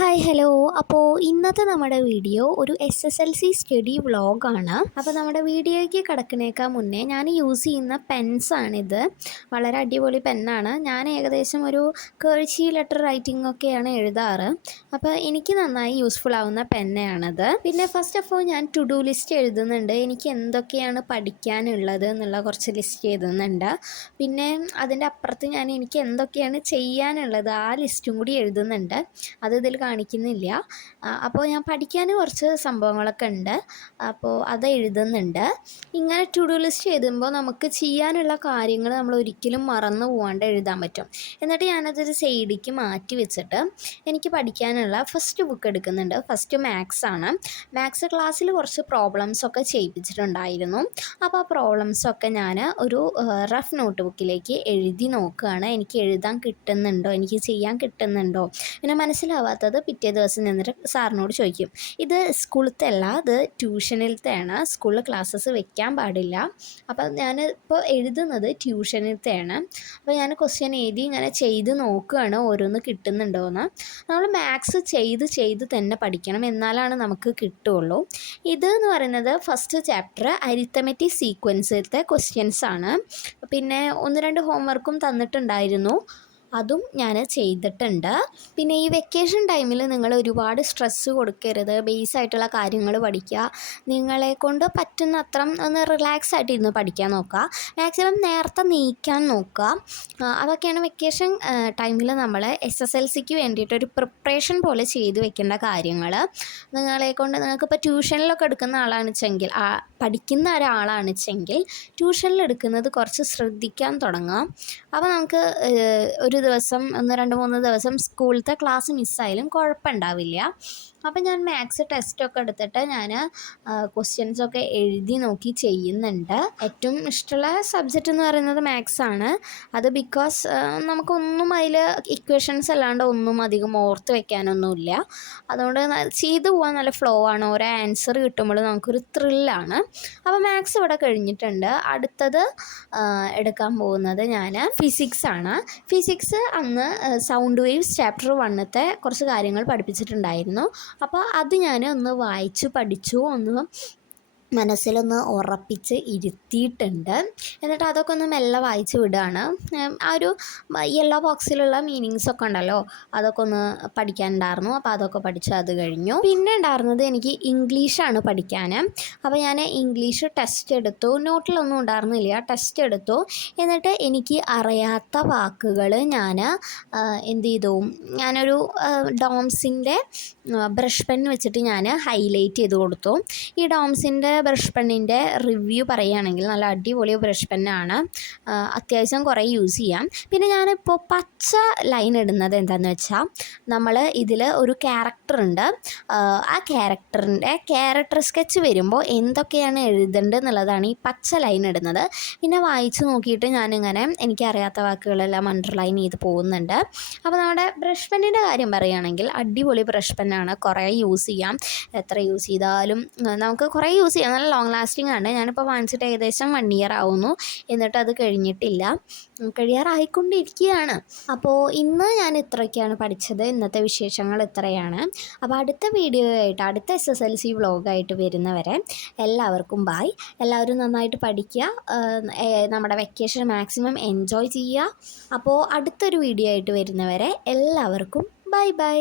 Hi hello. അപ്പോൾ ഇന്നത്തെ നമ്മുടെ വീഡിയോ ഒരു SSLC സ്റ്റഡി വ്ളോഗാണ്. അപ്പോൾ നമ്മുടെ വീഡിയോയ്ക്ക് കിടക്കുന്നേക്കാൾ മുന്നേ ഞാൻ യൂസ് ചെയ്യുന്ന പെൻസാണിത്. വളരെ അടിപൊളി പെന്നാണ്. ഞാൻ ഏകദേശം ഒരു കേഴ്ചി ലെറ്റർ റൈറ്റിംഗ് ഒക്കെയാണ് എഴുതാറ്. അപ്പോൾ എനിക്ക് നന്നായി യൂസ്ഫുൾ ആവുന്ന പെന്നാണിത്. പിന്നെ ഫസ്റ്റ് ഓഫ് ഓൾ ഞാൻ ടു ഡു ലിസ്റ്റ് എഴുതുന്നുണ്ട്. എനിക്ക് എന്തൊക്കെയാണ് പഠിക്കാനുള്ളത് എന്നുള്ള കുറച്ച് ലിസ്റ്റ് എഴുതുന്നുണ്ട്. പിന്നെ അതിൻ്റെ അപ്പുറത്ത് എനിക്ക് എന്തൊക്കെയാണ് ചെയ്യാനുള്ളത് ആ ലിസ്റ്റും കൂടി എഴുതുന്നുണ്ട്. അത് ഇതിൽ കാണിക്കുന്നില്ല. അപ്പോൾ ഞാൻ പഠിക്കാൻ കുറച്ച് സംഭവങ്ങളൊക്കെ ഉണ്ട്. അപ്പോൾ അത് എഴുതുന്നുണ്ട്. ഇങ്ങനെ ടു ഡു ലിസ്റ്റ് എഴുതുമ്പോൾ നമുക്ക് ചെയ്യാനുള്ള കാര്യങ്ങൾ നമ്മൾ ഒരിക്കലും മറന്നു പോകാണ്ട് എഴുതാൻ പറ്റും. എന്നിട്ട് ഞാനതൊരു സൈഡിലേക്ക് മാറ്റി വെച്ചിട്ട് എനിക്ക് പഠിക്കാനുള്ള ഫസ്റ്റ് ബുക്ക് എടുക്കുന്നുണ്ട്. ഫസ്റ്റ് മാത്സ് ആണ്. മാത്സ് ക്ലാസ്സിൽ കുറച്ച് പ്രോബ്ലംസൊക്കെ ചെയ്യിപ്പിച്ചിട്ടുണ്ടായിരുന്നു. അപ്പോൾ ആ പ്രോബ്ലംസൊക്കെ ഞാൻ ഒരു റഫ് നോട്ട് ബുക്കിലേക്ക് എഴുതി നോക്കുകയാണ്. എനിക്ക് എഴുതാൻ കിട്ടുന്നുണ്ടോ, എനിക്ക് ചെയ്യാൻ കിട്ടുന്നുണ്ടോ. പിന്നെ മനസ്സിലാവാത്തത് പിറ്റേ ദിവസം നിന്നിട്ട് സാറിനോട് ചോദിക്കും. ഇത് സ്കൂളിലത്തെ അല്ല, ഇത് ട്യൂഷനിലത്തെയാണ്. സ്കൂളിൽ ക്ലാസ്സസ് വെക്കാൻ പാടില്ല. അപ്പം ഞാൻ ഇപ്പോൾ എഴുതുന്നത് ട്യൂഷനിലത്തെയാണ്. അപ്പോൾ ഞാൻ ക്വസ്റ്റ്യൻ എഴുതി ഇങ്ങനെ ചെയ്ത് നോക്കുകയാണ് ഓരോന്ന് കിട്ടുന്നുണ്ടോയെന്ന്. നമ്മൾ മാത്സ് ചെയ്ത് തന്നെ പഠിക്കണം, എന്നാലാണ് നമുക്ക് കിട്ടുകയുള്ളൂ. ഇത് എന്ന് പറയുന്നത് ഫസ്റ്റ് ചാപ്റ്റർ അരിത്തമെറ്റിക് സീക്വൻസിലത്തെ ക്വസ്റ്റ്യൻസ് ആണ്. പിന്നെ 1-2 ഹോംവർക്കും തന്നിട്ടുണ്ടായിരുന്നു, അതും ഞാൻ ചെയ്തിട്ടുണ്ട്. പിന്നെ ഈ വെക്കേഷൻ ടൈമിൽ നിങ്ങൾ ഒരുപാട് സ്ട്രെസ്സ് കൊടുക്കരുത്. ബേസ് ആയിട്ടുള്ള കാര്യങ്ങൾ പഠിക്കുക. നിങ്ങളെ കൊണ്ട് പറ്റുന്ന അത്ര ഒന്ന് റിലാക്സ് ആയിട്ട് ഇരുന്ന് പഠിക്കാൻ നോക്കുക. മാക്സിമം നേരത്തെ നീക്കാൻ നോക്കുക. അതൊക്കെയാണ് വെക്കേഷൻ ടൈമിൽ നമ്മൾ SSLCക്ക് വേണ്ടിയിട്ടൊരു പ്രിപ്പറേഷൻ പോലെ ചെയ്ത് വെക്കേണ്ട കാര്യങ്ങൾ. നിങ്ങൾക്കിപ്പോൾ ട്യൂഷനിലൊക്കെ എടുക്കുന്ന ആളാണെച്ചെങ്കിൽ, പഠിക്കുന്ന ഒരാളാണെച്ചെങ്കിൽ ട്യൂഷനിൽ എടുക്കുന്നത് കുറച്ച് ശ്രദ്ധിക്കാൻ തുടങ്ങാം. അപ്പോൾ നമുക്ക് ഒരു ദിവസം 1-2-3 ദിവസം സ്കൂളിലത്തെ ക്ലാസ് മിസ്സായാലും കുഴപ്പമുണ്ടാവില്ല. അപ്പോൾ ഞാൻ മാത്സ് ടെസ്റ്റൊക്കെ എടുത്തിട്ട് ഞാൻ ക്വസ്റ്റ്യൻസൊക്കെ എഴുതി നോക്കി ചെയ്യുന്നുണ്ട്. ഏറ്റവും ഇഷ്ടമുള്ള സബ്ജക്റ്റ് എന്ന് പറയുന്നത് മാത്സ് ആണ്. അത് ബിക്കോസ് നമുക്കൊന്നും അതിൽ ഇക്വേഷൻസ് അല്ലാണ്ട് ഒന്നും അധികം ഓർത്ത് വെക്കാനൊന്നുമില്ല. അതുകൊണ്ട് ചെയ്തു പോകാൻ നല്ല ഫ്ലോ ആണ്. ഓരോ ആൻസർ കിട്ടുമ്പോൾ നമുക്കൊരു ത്രില്ലാണ്. അപ്പോൾ മാത്സ് ഇവിടെ കഴിഞ്ഞിട്ടുണ്ട്. അടുത്തത് എടുക്കാൻ പോകുന്നത് ഞാൻ ഫിസിക്സ് ആണ്. ഫിസിക്സ് അന്ന് സൗണ്ട് വേവ്സ് ചാപ്റ്റർ 1ത്തെ കുറച്ച് കാര്യങ്ങൾ പഠിപ്പിച്ചിട്ടുണ്ടായിരുന്നു. അപ്പോൾ അത് ഞാൻ ഒന്ന് വായിച്ച് പഠിച്ചു, ഒന്ന് മനസ്സിലൊന്ന് ഉറപ്പിച്ച് ഇരുത്തിയിട്ടുണ്ട്. എന്നിട്ട് അതൊക്കെ ഒന്ന് മെല്ലെ വായിച്ച് വിടുകയാണ്. ആ ഒരു യെല്ലോ ബോക്സിലുള്ള മീനിങ്സൊക്കെ ഉണ്ടല്ലോ, അതൊക്കെ ഒന്ന് പഠിക്കാനുണ്ടായിരുന്നു. അപ്പോൾ അതൊക്കെ പഠിച്ച് അത് കഴിഞ്ഞു. പിന്നെ ഉണ്ടായിരുന്നത് എനിക്ക് ഇംഗ്ലീഷാണ് പഠിക്കാൻ. അപ്പോൾ ഞാൻ ഇംഗ്ലീഷ് ടെസ്റ്റ് എടുത്തു. നോട്ടിലൊന്നും ഉണ്ടായിരുന്നില്ല, ടെസ്റ്റ് എടുത്തു. എന്നിട്ട് എനിക്ക് അറിയാത്ത വാക്കുകൾ ഞാൻ എന്ത് ചെയ്തു, ഞാനൊരു ഡോംസിൻ്റെ ബ്രഷ് പെൻ വെച്ചിട്ട് ഞാൻ ഹൈലൈറ്റ് ചെയ്ത് കൊടുത്തു. ഈ ഡോംസിൻ്റെ ബ്രഷ് പെന്നിൻ്റെ റിവ്യൂ പറയുകയാണെങ്കിൽ നല്ല അടിപൊളി ബ്രഷ് പെന്നാണ്. അത്യാവശ്യം കുറേ യൂസ് ചെയ്യാം. പിന്നെ ഞാനിപ്പോൾ പച്ച ലൈൻ ഇടുന്നത് എന്താണെന്ന് വെച്ചാൽ, നമ്മൾ ഇതിൽ ഒരു ക്യാരക്ടറുണ്ട്. ആ ക്യാരക്ടറിൻ്റെ ക്യാരക്ടർ സ്കെച്ച് വരുമ്പോൾ എന്തൊക്കെയാണ് എഴുതേണ്ടത് എന്നുള്ളതാണ് ഈ പച്ച ലൈൻ ഇടുന്നത്. പിന്നെ വായിച്ച് നോക്കിയിട്ട് ഞാനിങ്ങനെ എനിക്കറിയാത്ത വാക്കുകളെല്ലാം അണ്ടർലൈൻ ചെയ്ത് പോകുന്നുണ്ട്. അപ്പോൾ നമ്മുടെ ബ്രഷ് പെന്നിൻ്റെ കാര്യം പറയുകയാണെങ്കിൽ അടിപൊളി ബ്രഷ് പെന്നാണ്. കുറേ യൂസ് ചെയ്യാം. എത്ര യൂസ് ചെയ്താലും നമുക്ക് കുറേ യൂസ് ചെയ്യാം. നല്ല ലോങ് ലാസ്റ്റിംഗ് ആണ്. ഞാനിപ്പോൾ വാങ്ങിച്ചിട്ട് ഏകദേശം 1 ഇയർ ആവുന്നു. എന്നിട്ട് അത് കഴിഞ്ഞിട്ടില്ല, കഴിയാറായിക്കൊണ്ടിരിക്കുകയാണ്. അപ്പോൾ ഇന്ന് ഞാൻ ഇത്രയൊക്കെയാണ് പഠിച്ചത്. ഇന്നത്തെ വിശേഷങ്ങൾ ഇത്രയാണ്. അപ്പോൾ അടുത്ത വീഡിയോ ആയിട്ട്, അടുത്ത SSLC വ്ളോഗായിട്ട് വരുന്നവരെ എല്ലാവർക്കും ബായ്. എല്ലാവരും നന്നായിട്ട് പഠിക്കുക. നമ്മുടെ വെക്കേഷൻ മാക്സിമം എൻജോയ് ചെയ്യുക. അപ്പോൾ അടുത്തൊരു വീഡിയോ ആയിട്ട് വരുന്നവരെ എല്ലാവർക്കും ബൈ ബൈ.